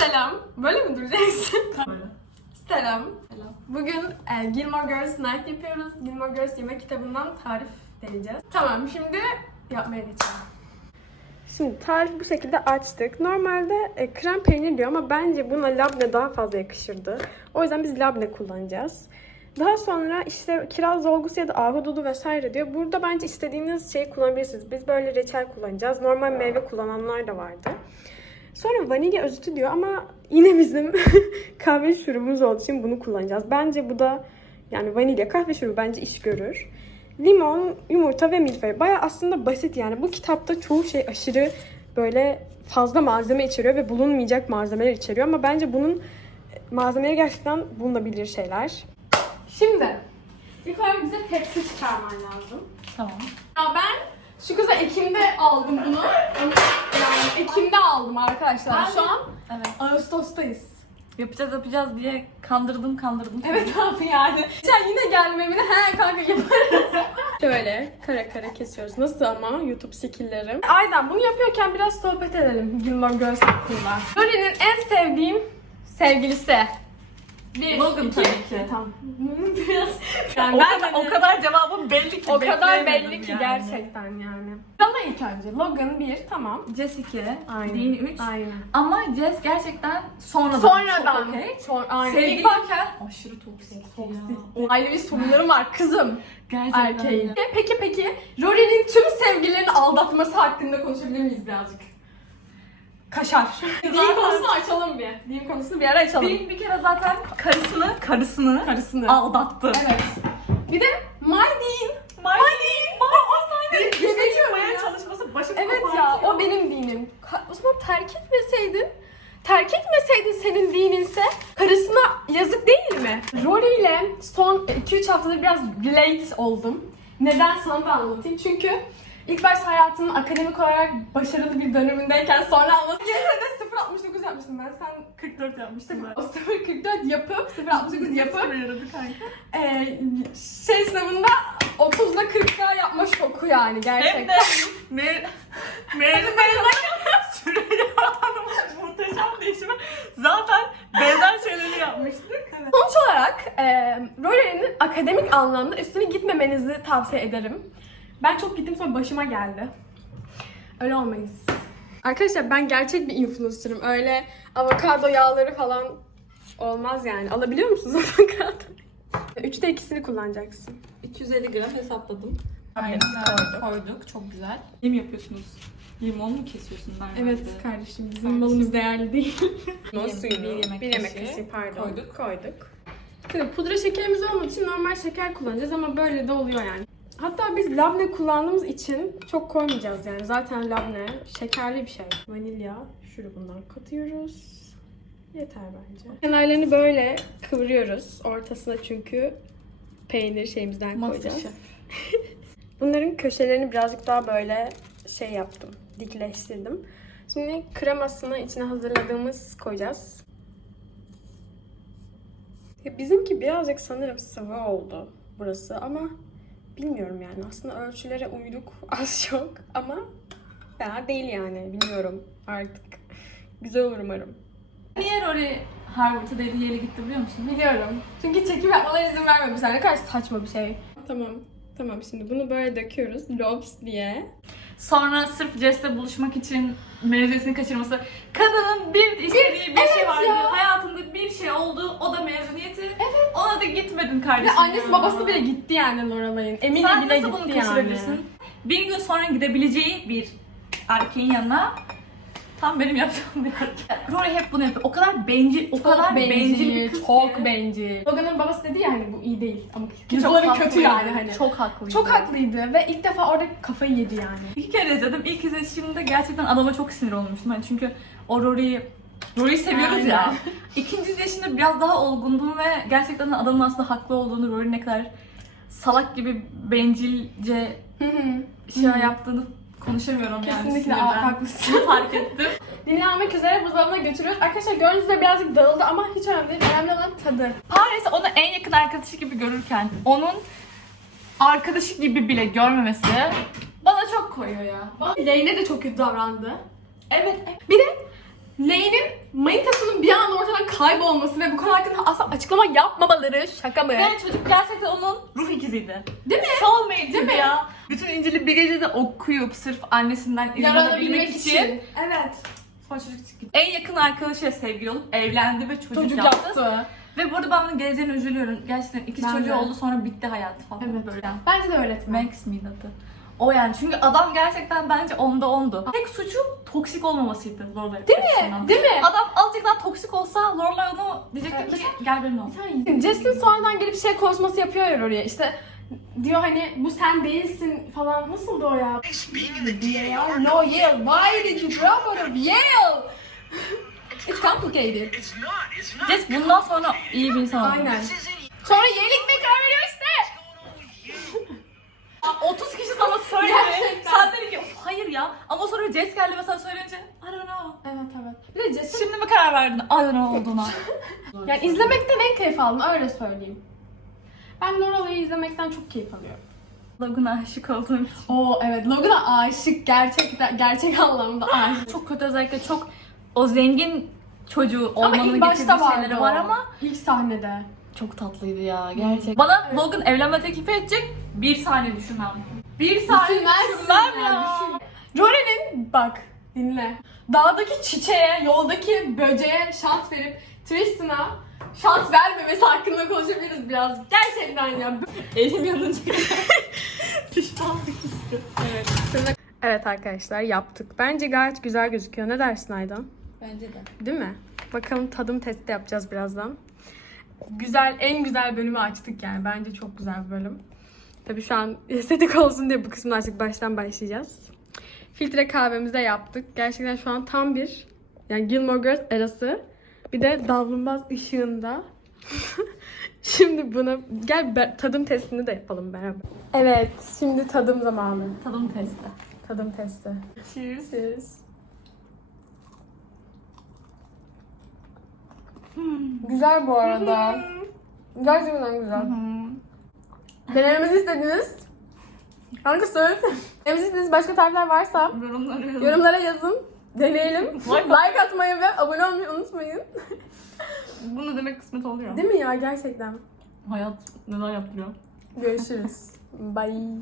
Selam. Böyle mi duracaksın? Böyle. Selam. Selam. Bugün e, Gilmore Girls Night yapıyoruz. Gilmore Girls yemek kitabından tarif deneyeceğiz. Tamam şimdi yapmaya geçelim. Şimdi tarif bu şekilde açtık. Normalde e, krem peynir diyor ama bence buna labne daha fazla yakışırdı. O yüzden biz labne kullanacağız. Daha sonra işte kiraz dolgusu ya da ahududu vesaire diyor. Burada bence istediğiniz şeyi kullanabilirsiniz. Biz böyle reçel kullanacağız. Normal meyve kullananlar da vardı. Sonra vanilya özütü diyor ama yine bizim kahve şurubumuz olduğu için bunu kullanacağız. Bence bu da yani vanilya kahve şurubu bence iş görür. Limon, yumurta ve milföy. Baya aslında basit yani. Bu kitapta çoğu şey aşırı böyle fazla malzeme içeriyor ve bulunmayacak malzemeler içeriyor. Ama bence bunun malzemeleri gerçekten bulunabilir şeyler. Şimdi ilk olarak bize tepsi çıkarman lazım. Tamam. Ya ben şu kıza Ekim'de aldım bunu. Ekim'de aldım arkadaşlar. Ben de- Şu an Evet. Ağustos'tayız. Yapacağız yapacağız diye kandırdım kandırdım. Evet abi yani. Sen yine geldim evine he kanka yaparız. Şöyle kare kare kesiyoruz. Nasıl ama YouTube skilllerim. Aydan bunu yapıyorken biraz sohbet edelim Gilmore Girls hakkında. Lore'nin en sevdiğim sevgilisi. Bir, Logan tabii ki. Tamam. biraz yani o, ben kadar, de- o kadar cevabım belli ki. o kadar belli ki yani. gerçekten yani. Ama ilk önce Logan bir tamam. Jess 2, Aynen. Dean 3. Aynen. Ama Jess gerçekten sonradan. Sonradan. Okey. Son, aynen. Sevgili varken aşırı toksik. Toksik. Ailevi sorunlarım var kızım. Gerçekten. erkeğin. Peki peki Rory'nin tüm sevgililerini aldatması hakkında konuşabilir miyiz birazcık? Kaşar. Diyeyim konusunu açalım bir. Diyeyim konusunu bir ara açalım. Dean bir kere zaten karısını, karısını Karısını. aldattı. Evet. Bir de My Dean. My Dean. O sahne. Dean Yüzde çıkmaya ya. çalışması başım Evet ya o benim dinim. Ka- O zaman terk etmeseydin Terk etmeseydin senin dininse karısına yazık değil mi? Rory ile son 2-3 haftadır biraz relate oldum. Neden sana da anlatayım. Çünkü ilk başta hayatının akademik olarak başarılı bir dönemindeyken sonra anlatayım. Lisede 0.69 yapmıştım ben. Sen 44 yapmıştım ben. o 0.44 yapıp 0.69 yapıp yaradı kanka. e, şey sınavında 30'la 40'la yapma şoku yani Hem gerçekten. de me mezun mezuna Süreyya Hanım'ın muhteşem değişimi zaten benzer şeyleri yapmıştık. Sonuç olarak e, Rory'nin akademik anlamda üstüne gitmemenizi tavsiye ederim. Ben çok gittim sonra başıma geldi. Öyle olmayız. Arkadaşlar ben gerçek bir influencer'ım. Öyle avokado yağları falan olmaz yani. Alabiliyor musunuz avokado? Üçte ikisini kullanacaksın. 250 gram hesapladım. Aynen Koyduk. Koyduk. Çok güzel. Ne mi yapıyorsunuz? Limon mu kesiyorsun normalde? Evet kardeşim bizim Kardeşim. malımız değerli değil. Limon Bir suyunu, yemek, bir yemek kaşığı pardon. koyduk. koyduk. Şimdi pudra şekerimiz olmadığı için normal şeker kullanacağız ama böyle de oluyor yani. Hatta biz labne kullandığımız için çok koymayacağız yani. Zaten labne şekerli bir şey. Vanilya şurubundan katıyoruz. Yeter bence. Kenarlarını böyle kıvırıyoruz. Ortasına çünkü peynir şeyimizden koyacağız. Bunların köşelerini birazcık daha böyle şey yaptım. Dikleştirdim. Şimdi kremasını içine hazırladığımız koyacağız. Ya Bizimki birazcık sanırım sıvı oldu burası ama bilmiyorum yani. Aslında ölçülere uyduk az çok ama fena değil yani. Bilmiyorum artık. Güzel olur umarım. Niye Rory Harvard'a dedi Yale'e gitti biliyor musun? Biliyorum. Çünkü çekim yapmalarına izin vermemişler. Ne kadar saçma bir şey. Tamam. Tamam şimdi bunu böyle döküyoruz. Lobs diye. Sonra sırf Jess'le buluşmak için mezuniyetini kaçırması. Kadının bir istediği bir, şey evet vardı. ya. Hayatında bir şey oldu. O da mezuniyeti. Da gitmedin Ve kardeşim. annesi ya. babası bile gitti yani Loralay'ın. Emine Sen bile nasıl gitti bunu yani. kaçırabilirsin? Bir gün sonra gidebileceği bir erkeğin yanına tam benim yapacağım bir erkek. Rory hep bunu yapıyor. O kadar bencil, o kadar bencil, bir kız çok ki. bencil. Logan'ın babası dedi ya hani bu iyi değil ama yüzleri çok kötü haklıydı. yani hani. Çok, Çok haklıydı. çok haklıydı ve ilk defa orada kafayı yedi yani. İki kere izledim. İlk izleyişimde gerçekten adama çok sinir olmuştum. Yani çünkü o Rory'yi Rory'yi seviyoruz Aynen. ya. İkinci izleyişimde biraz daha olgundum ve gerçekten adamın aslında haklı olduğunu, Rory ne kadar salak gibi bencilce şey yaptığını konuşamıyorum yani. Kesinlikle sinirden. haklısın. Fark ettim. Dinlenmek üzere buzdolabına götürüyoruz. Arkadaşlar gördüğünüz üzere birazcık dağıldı ama hiç önemli değil. Önemli olan tadı. Paris onu en yakın arkadaşı gibi görürken onun arkadaşı gibi bile görmemesi bana çok koyuyor ya. Lane'e de çok kötü davrandı. Evet. Bir de Lane'in manitasının kaybolması ve bu konu hakkında asla açıklama yapmamaları şaka mı? Ve çocuk gerçekten onun ruh ikiziydi. Değil mi? Soulmate Değil mi? ya. Bütün İncil'i bir gecede okuyup sırf annesinden izin alabilmek için. Evet. Sonra çocuk çıktı. En yakın arkadaşıyla sevgili olup evlendi ve çocuk, Çocuk yaptı. yaptı. Ve bu arada ben bunun geleceğine üzülüyorum. Gerçekten ikiz Ben çocuğu de. oldu sonra bitti hayatı falan. Evet. Böyle. Bence de öğretmen. Max miydi adı? O yani çünkü adam gerçekten bence onda ondu. Tek suçu toksik olmamasıydı Lorelai Değil mi? Değil mi? Adam azıcık daha toksik olsa Lorelai onu diyecekti ki gel benimle ol. Justin sonradan gelip şey konuşması yapıyor ya oraya. İşte diyor hani bu sen değilsin falan. Nasıldı o ya? No Yale. Why did you drop out of Yale? It's complicated. it's not. It's not. Jess bundan sonra iyi bir insan oldu. Aynen. Sonra Yale'e gitmeye karar veriyor işte. Aa, 30 kişi sana söyledi. Gerçekten. Sen dedin ki "Of, hayır ya. Ama sonra Jess geldi ve sana söyleyince I don't know. Evet evet. Bir de Justin Şimdi mi karar verdin I don't know olduğuna? yani izlemekten en keyif aldım öyle söyleyeyim. Ben Lorelai'yi izlemekten çok keyif alıyorum. Logan'a aşık olduğum için. Oo evet Logan'a aşık gerçekten gerçek anlamda aşık. Çok kötü özellikle çok o zengin çocuğu olmanın ilk başta getirdiği vardı şeyleri o. var ama ilk sahnede. Çok tatlıydı ya gerçekten. Bana Logan evlenme teklifi edecek bir saniye düşünmem. Bir saniye Düşünmezsin düşünmem yani, ya. düşün. Rory'nin bak dinle. Dağdaki çiçeğe, yoldaki böceğe şans verip Tristan'a şans vermemesi hakkında konuşabiliriz biraz. Gerçekten ya. Elim yanınca pişmanlık hissi. Evet. Evet arkadaşlar yaptık. Bence gayet güzel gözüküyor. Ne dersin Aydan? Bence de. Değil mi? Bakalım tadım testi yapacağız birazdan. Güzel, en güzel bölümü açtık yani. Bence çok güzel bir bölüm. Tabii şu an estetik olsun diye bu kısmını açtık. Baştan başlayacağız. Filtre kahvemizi de yaptık. Gerçekten şu an tam bir yani Gilmore Girls arası. Bir de davlumbaz ışığında. şimdi bunu gel be- tadım testini de yapalım beraber. Evet, şimdi tadım zamanı. Tadım testi. Tadım testi. Cheers. Cheers. Güzel bu arada. Gerçekten güzel. Denememizi istediniz. Kanka söz. Denememizi istediğiniz başka tarifler varsa Yorumları yazın. yorumlara yazın. Deneyelim. Like like atmayı ve abone olmayı unutmayın. Bunu demek kısmet oluyor. Değil mi ya gerçekten? Hayat neler yaptırıyor. Görüşürüz. Bye.